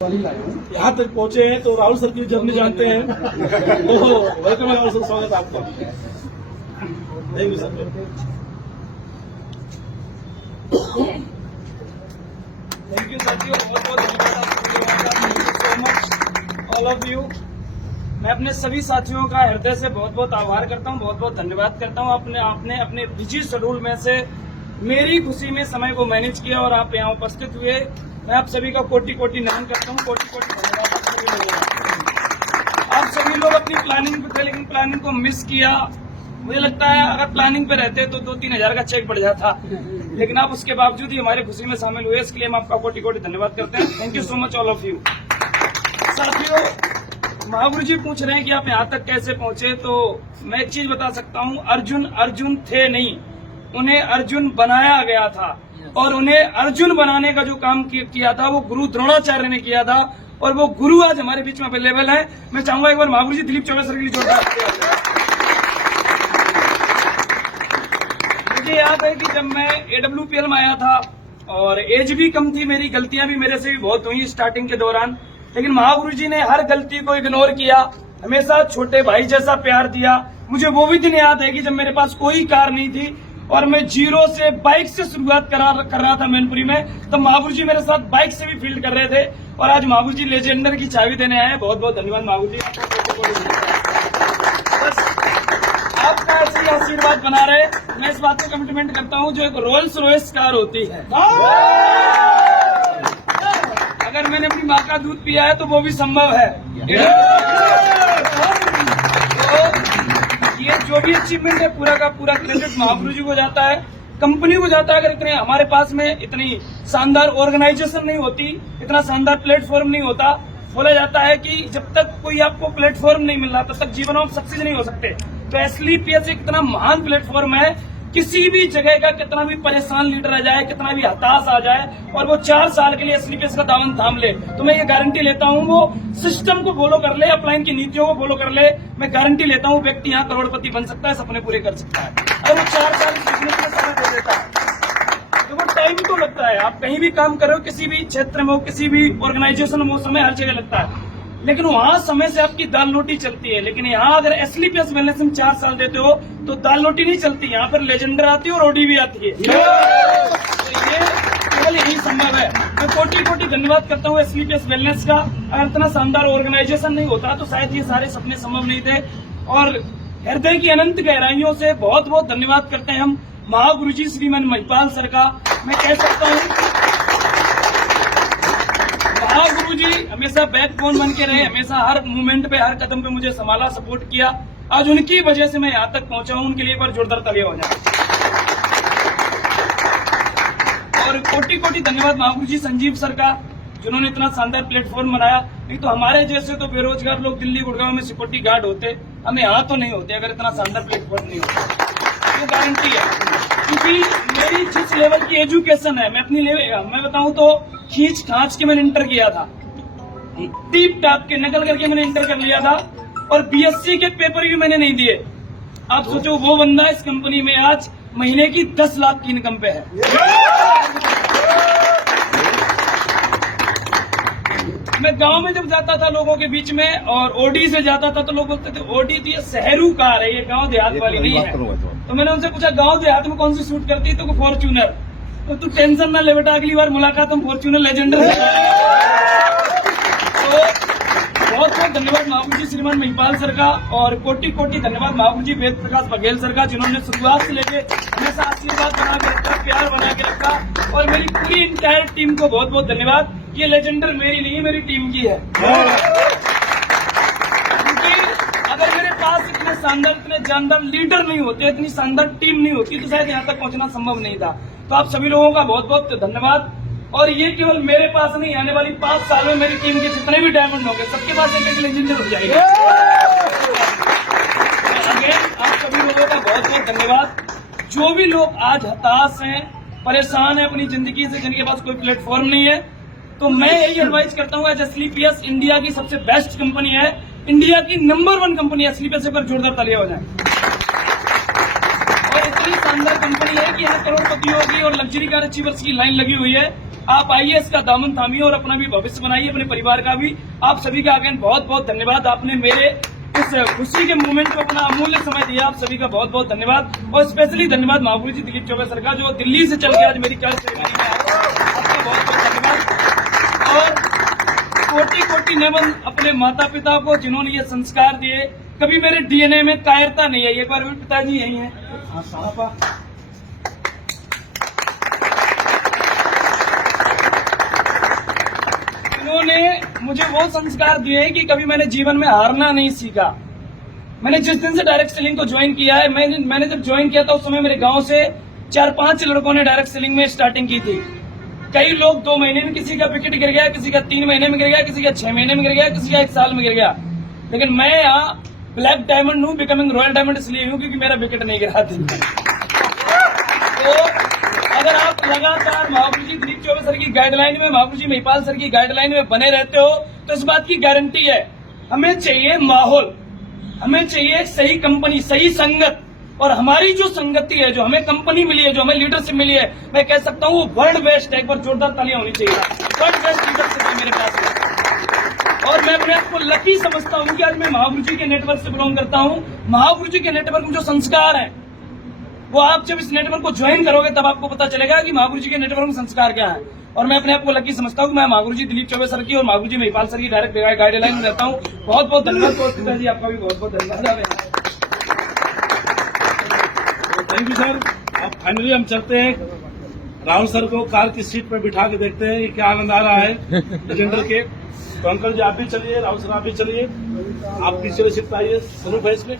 यहाँ तक पहुँचे हैं तो राहुल सर की जर्नी जानते हैं। तो वेलकम राहुल सर, स्वागत है आपका। Thank you sir. Thank you साथियों, बहुत बहुत धन्यवाद ऑल ऑफ यू। मैं अपने सभी साथियों का हृदय से बहुत बहुत आभार करता हूँ, बहुत बहुत धन्यवाद करता हूँ। आपने अपने बिजी शेड्यूल में से मेरी खुशी में समय को मैनेज किया और आप यहाँ उपस्थित हुए। मैं आप सभी का कोटि कोटि नमन करता हूँ, कोटि कोटि धन्यवाद आप सभी लोगों का। आप सभी लोग अपनी प्लानिंग पे थे लेकिन प्लानिंग को मिस किया। मुझे लगता है अगर प्लानिंग पे रहते तो 2-3 हजार का चेक बढ़ जाता, लेकिन आप उसके बावजूद ही हमारी खुशी में शामिल हुए, इसके लिए हम आपका कोटि कोटि धन्यवाद करते हैं। Thank you so much all of you. साथियों, महागुरु जी पूछ रहे हैं कि आप यहाँ तक कैसे पहुंचे, तो मैं एक चीज बता सकता हूँ, अर्जुन थे नहीं, उन्हें अर्जुन बनाया गया था। और उन्हें अर्जुन बनाने का जो काम किया था वो गुरु द्रोणाचार्य ने किया था, और वो गुरु आज हमारे बीच में अवेलेबल है। मैं चाहूंगा एक बार महागुरु जी दिलीप चौबे सर के लिए जोरदार। मुझे याद है कि जब मैं AWPL में आया था और एज भी कम थी, मेरी गलतियां भी मेरे से भी बहुत हुई स्टार्टिंग के दौरान, लेकिन महागुरु जी ने हर गलती को इग्नोर किया, हमेशा छोटे भाई जैसा प्यार दिया। मुझे वो भी दिन याद है कि जब मेरे पास कोई कार नहीं थी और मैं जीरो से बाइक से शुरुआत कर रहा था मैनपुरी में, तो महागुरु जी मेरे साथ बाइक से भी फील्ड कर रहे थे, और आज महागुरु जी लेजेंडर की चाबी देने आए हैं। बहुत बहुत धन्यवाद महागुरु जी। बस आपका ऐसे ही आशीर्वाद बना रहे। मैं इस बात को कमिटमेंट करता हूँ, जो एक रोल्स रॉयस कार होती है, अगर मैंने अपनी माँ का दूध पिया है तो वो भी संभव है। ये जो भी अचीवमेंट है पूरा का पूरा क्रेडिट महागुरु जी को जाता है, कंपनी को जाता है। अगर इतने हमारे पास में इतनी शानदार ऑर्गेनाइजेशन नहीं होती, इतना शानदार प्लेटफॉर्म नहीं होता, बोला जाता है कि जब तक कोई आपको प्लेटफॉर्म नहीं मिल रहा तब तक जीवन में आप सक्सेस नहीं हो सकते। तो SLPS एक इतना महान प्लेटफॉर्म है, किसी भी जगह का कितना भी परेशान लीडर आ जाए, कितना भी हताश आ जाए, और वो 4 साल के लिए SLPS का दामन थाम ले, तो मैं ये गारंटी लेता हूँ वो सिस्टम को फॉलो कर ले, अपलाइन की नीतियों को फॉलो कर ले, मैं गारंटी लेता हूँ व्यक्ति यहाँ करोड़पति बन सकता है, सपने पूरे कर सकता है। अगर वो 4 साल बिजनेस में समय दे देता है, तो वो टाइम तो लगता है। आप कहीं भी काम कर रहे हो, किसी भी क्षेत्र में हो, किसी भी ऑर्गेनाइजेशन में हो, समय हर जगह लगता है, लेकिन वहां समय से आपकी दाल रोटी चलती है। लेकिन यहाँ अगर SLPS वेलनेस में 4 साल देते हो तो दाल रोटी नहीं चलती, यहाँ पर लेजेंडर आती है और OD भी आती है। तो ये केवल यही संभव है। मैं कोटि कोटि धन्यवाद करता हूँ SLPS वेलनेस का। अगर इतना शानदार ऑर्गेनाइजेशन नहीं होता तो शायद ये सारे सपने संभव नहीं थे। और हृदय की अनंत गहराइयों से बहुत बहुत धन्यवाद करते हैं हम महागुरु जी श्रीमान महिपाल सर का। मैं कह सकता हूँ महागुरु जी हमेशा बैकबोन बन के रहे, हमेशा हर मूवमेंट पे, हर कदम पे मुझे संभाला, सपोर्ट किया। आज उनकी वजह से मैं यहाँ तक पहुंचा हूँ, उनके लिए एक बार जोरदार तालियां हो जाए। और कोटि कोटि धन्यवाद महागुरु जी संजीव सर का, जिन्होंने इतना शानदार प्लेटफॉर्म बनाया। नहीं तो हमारे जैसे तो बेरोजगार लोग दिल्ली गुड़गांव में सिक्योरिटी गार्ड होते, हम यहाँ तो नहीं होते अगर इतना शानदार प्लेटफॉर्म नहीं होता। ये गारंटी है, क्योंकि मेरी जिस लेवल की एजुकेशन है, मैं बताऊं तो खींच खांच के मैंने इंटर किया था, टीप टाप के नकल करके मैंने इंटर कर लिया था, और BSc के पेपर भी मैंने नहीं दिए। आप सोचो वो बंदा इस कंपनी में आज महीने की 10 लाख की इनकम पे है। मैं गांव में जब जाता था लोगों के बीच में और OD से जाता था तो लोग बोलते थे OD तो ये शहरू कार है, ये गांव देहात वाली नहीं है। तो मैंने उनसे पूछा गांव देहात में कौन सी सूट करती है, तो फॉर्च्यूनर। तो तू टेंशन ना ले बेटा, अगली बार मुलाकात हम फॉर्च्यूनर लेजेंडर। तो बहुत बहुत धन्यवाद महागुरु जी श्रीमान महिपाल सर का, और कोटि कोटि धन्यवाद महागुरु जी वेद प्रकाश बघेल सर का, जिन्होंने शुरुआत से लेके हमेशा आशीर्वाद बना के रखा, प्यार बना के रखा। और मेरी पूरी इंटायर टीम को बहुत बहुत धन्यवाद। ये लेजेंडर मेरी नहीं है, मेरी टीम की है। क्योंकि अगर मेरे पास इतने शानदार, इतने जानदार लीडर नहीं होते, इतनी शानदार टीम नहीं होती, तो शायद यहाँ तक पहुंचना संभव नहीं था। तो आप सभी लोगों का बहुत बहुत धन्यवाद। और ये केवल मेरे पास नहीं, आने वाली 5 साल में मेरी टीम के जितने भी डायमंड होंगे सबके पास एक लेजेंडर हो जाएगा। अगेन आप सभी लोगों का बहुत बहुत धन्यवाद। जो भी लोग आज हताश हैं, परेशान हैं अपनी जिंदगी से, जिनके पास कोई प्लेटफॉर्म नहीं है, तो मैं यही एडवाइस करता हूँ, SLPS इंडिया की सबसे बेस्ट कंपनी है, इंडिया की नंबर 1 कंपनी है SLPS पर जोरदार तालियां हो जाए। और इतनी शानदार कंपनी है कि यहाँ करोड़पतियों की और लग्जरी कार अचीवर्स की लाइन लगी हुई है। आप आइए, इसका दामन थामिए और अपना भी भविष्य बनाइए, अपने परिवार का भी। आप सभी का अगेन बहुत बहुत धन्यवाद। आपने मेरे इस खुशी के मोमेंट को अपना अमूल्य समय दिया। आप सभी का बहुत बहुत धन्यवाद। और स्पेशली धन्यवाद महागुरु जी दिलीप चौबे सर का, जो दिल्ली से चल के आज मेरी कर्ज सेरेमनी में आए। आपका बहुत बहुत धन्यवाद। और कोटि कोटि नमन अपने माता पिता को, जिन्होंने ये संस्कार दिए। कभी मेरे डीएनए में कायरता नहीं है। एक बार मेरे पिताजी यही हैं, उन्होंने मुझे वो संस्कार दिए कि कभी मैंने जीवन में हारना नहीं सीखा। मैंने जिस दिन से डायरेक्ट सेलिंग को ज्वाइन किया है, मैंने जब ज्वाइन किया था उस समय मेरे गांव से 4-5 लड़कों ने डायरेक्ट सेलिंग में स्टार्टिंग की थी। कई लोग 2 महीने में, किसी का विकेट गिर गया, किसी का 3 महीने में गिर गया, किसी का 6 महीने में गिर गया, किसी का 1 साल में गिर गया। लेकिन मैं यहाँ ब्लैक डायमंड हूँ, बिकमिंग रॉयल डायमंड इसलिए हूँ क्योंकि मेरा विकेट नहीं गिरा था। तो अगर आप लगातार महागुरु जी दिलीप चौबे सर की गाइडलाइन में, महागुरु जी महिपाल सर की गाइडलाइन में बने रहते हो, तो इस बात की गारंटी है, हमें चाहिए माहौल, हमें चाहिए सही कंपनी, सही संगत। और हमारी जो संगति है, जो हमें कंपनी मिली है, जो हमें लीडरशिप मिली है, मैं कह सकता हूँ वो वर्ल्ड बेस्ट है। एक बार जोरदार तालियां होनी चाहिए। वर्ल्ड बेस्ट लीडरशिप है मेरे पास में। और मैं अपने आप को लकी समझता हूँ कि आज मैं महागुरु जी के नेटवर्क से बिलोंग करता हूँ। महागुरु जी के नेटवर्क में जो संस्कार है, वो आप जब इस नेटवर्क को ज्वाइन करोगे तब आपको पता चलेगा कि महागुरु जी के नेटवर्क में संस्कार क्या है। और मैं अपने आप को लकी समझता हूँ कि मैं महागुरु जी दिलीप चौबे सर की और महागुरु जी महिपाल सर की डायरेक्ट गाइडलाइन में रहता हूँ। बहुत बहुत धन्यवाद पिताजी, आपका भी बहुत बहुत धन्यवाद। Thank you sir. अब फाइनली हम चलते हैं, राहुल सर को कार की सीट पर बिठा के देखते हैं क्या आनंद आ रहा है लेजेंडर के। तो अंकल जी आप भी चलिए, राहुल सर आप भी चलिए, आप पीछे सीट पर आइए, स्वरूप है इसमें।